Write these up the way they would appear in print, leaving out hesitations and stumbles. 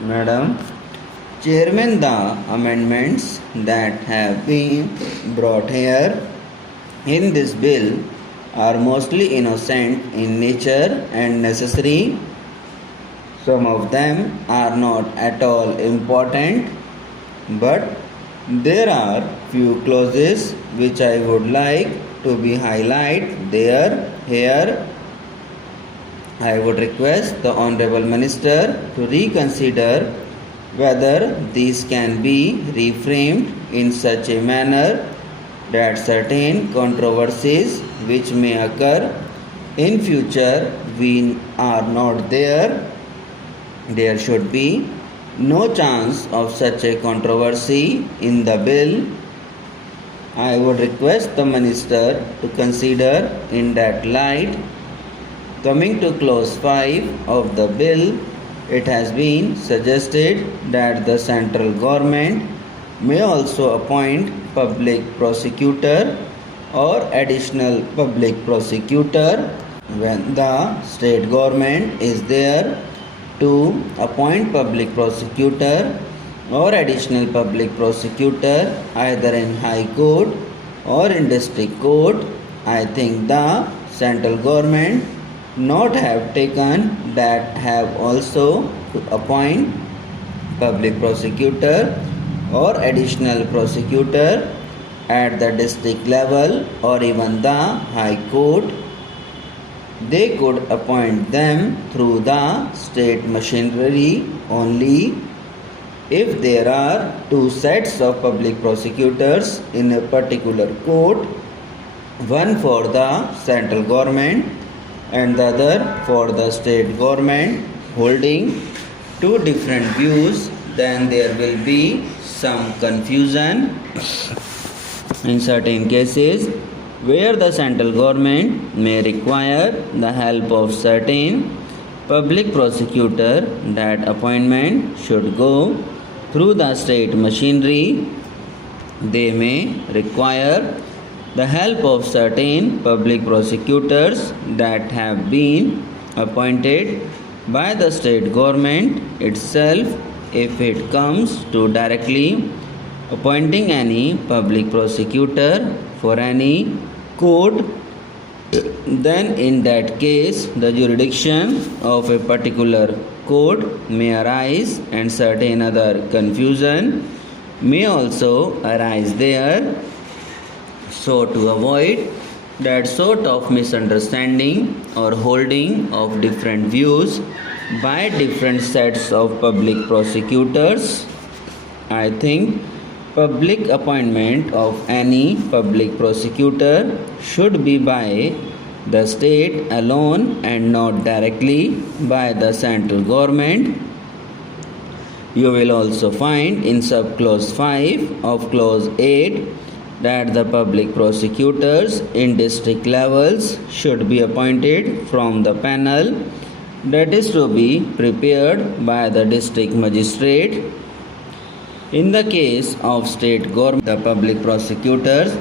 Madam Chairman, the amendments that have been brought here in this bill are mostly innocent in nature and necessary. Some of them are not at all important, but there are few clauses which I would like to be highlighted here. I would request the Honorable Minister to reconsider whether these can be reframed in such a manner that certain controversies which may occur in future we are not there. There should be no chance of such a controversy in the bill. I would request the Minister to consider in that light. Coming to clause 5 of the bill, it has been suggested that the central government may also appoint public prosecutor or additional public prosecutor when the state government is there to appoint public prosecutor or additional public prosecutor either in high court or in district court. I think the central government not have taken that have also to appoint public prosecutor or additional prosecutor at the district level or even the high court. They could appoint them through the state machinery only. If there are two sets of public prosecutors in a particular court, one for the central government and the other for the state government, holding two different views, then there will be some confusion in certain cases where the central government may require the help of certain public prosecutor. That appointment should go through the state machinery. They may require the help of certain public prosecutors that have been appointed by the state government itself. If it comes to directly appointing any public prosecutor for any court, then in that case the jurisdiction of a particular court may arise and certain other confusion may also arise there. So to avoid that sort of misunderstanding or holding of different views by different sets of public prosecutors, I think public appointment of any public prosecutor should be by the state alone and not directly by the central government. You will also find in subclause 5 of clause 8 that the public prosecutors in district levels should be appointed from the panel that is to be prepared by the district magistrate. In the case of state government, the public prosecutors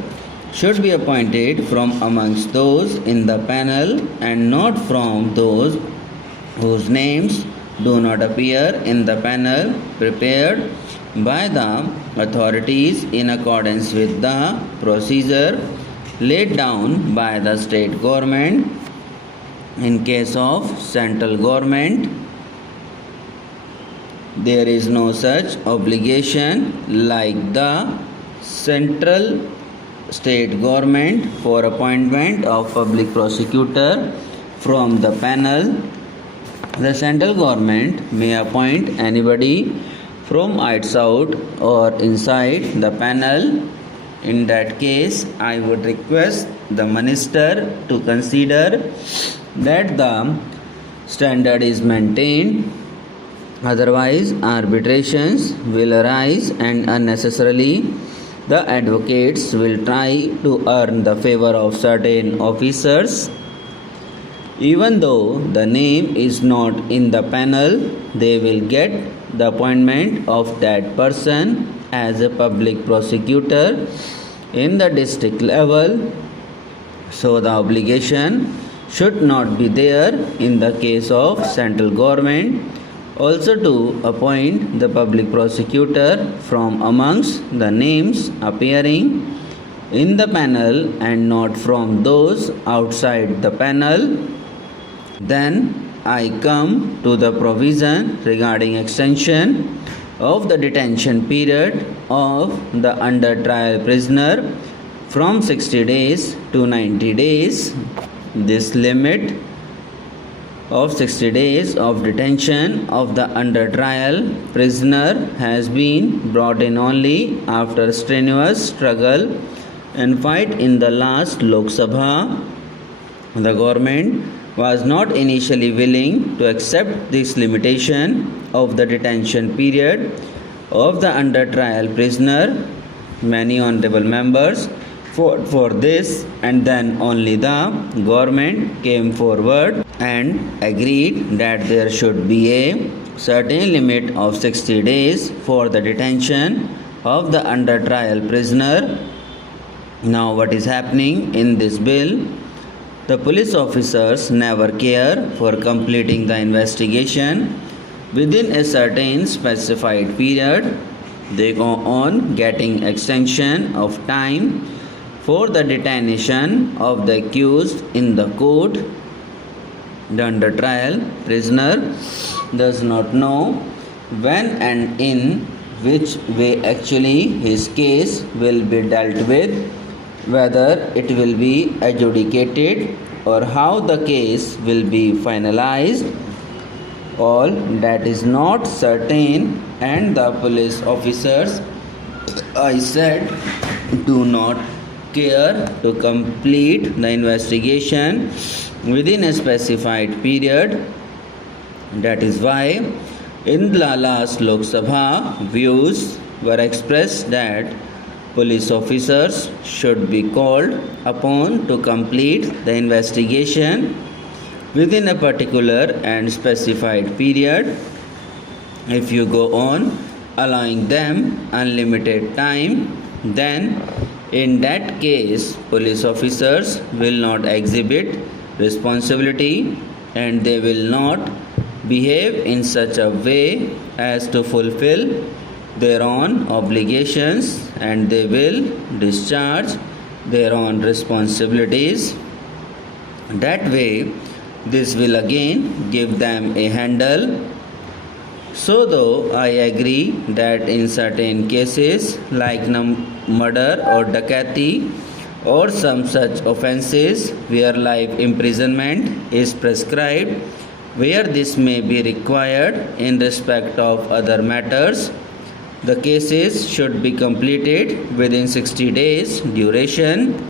should be appointed from amongst those in the panel and not from those whose names do not appear in the panel prepared by the authorities in accordance with the procedure laid down by the state government. In case of central government, there is no such obligation like the central state government for appointment of public prosecutor from the panel. The central government may appoint anybody from outside or inside the panel. In that case, I would request the minister to consider that the standard is maintained. Otherwise, arbitrations will arise and unnecessarily the advocates will try to earn the favor of certain officers. Even though the name is not in the panel, they will get the appointment of that person as a public prosecutor in the district level. So the obligation should not be there in the case of central government Also to appoint the public prosecutor from amongst the names appearing in the panel and not from those outside the panel. Then I come to the provision regarding extension of the detention period of the under trial prisoner from 60 days to 90 days. This limit of 60 days of detention of the under trial prisoner has been brought in only after strenuous struggle and fight in the last Lok Sabha. The government was not initially willing to accept this limitation of the detention period of the under trial prisoner. Many honorable members fought for this, and then only the government came forward and agreed that there should be a certain limit of 60 days for the detention of the under trial prisoner. Now what is happening in this bill? The police officers never care for completing the investigation within a certain specified period. They go on getting extension of time for the detention of the accused in the court. The under trial prisoner does not know when and in which way actually his case will be dealt with, whether it will be adjudicated or how the case will be finalized. All that is not certain, and the police officers, I said, do not care to complete the investigation within a specified period. That is why in the last Lok Sabha, views were expressed that police officers should be called upon to complete the investigation within a particular and specified period. If you go on allowing them unlimited time, then in that case police officers will not exhibit responsibility and they will not behave in such a way as to fulfill their own obligations, and they will discharge their own responsibilities. That way, this will again give them a handle. So though I agree that in certain cases like murder or dacoity or some such offences where life imprisonment is prescribed, where this may be required in respect of other matters, the cases should be completed within 60 days duration.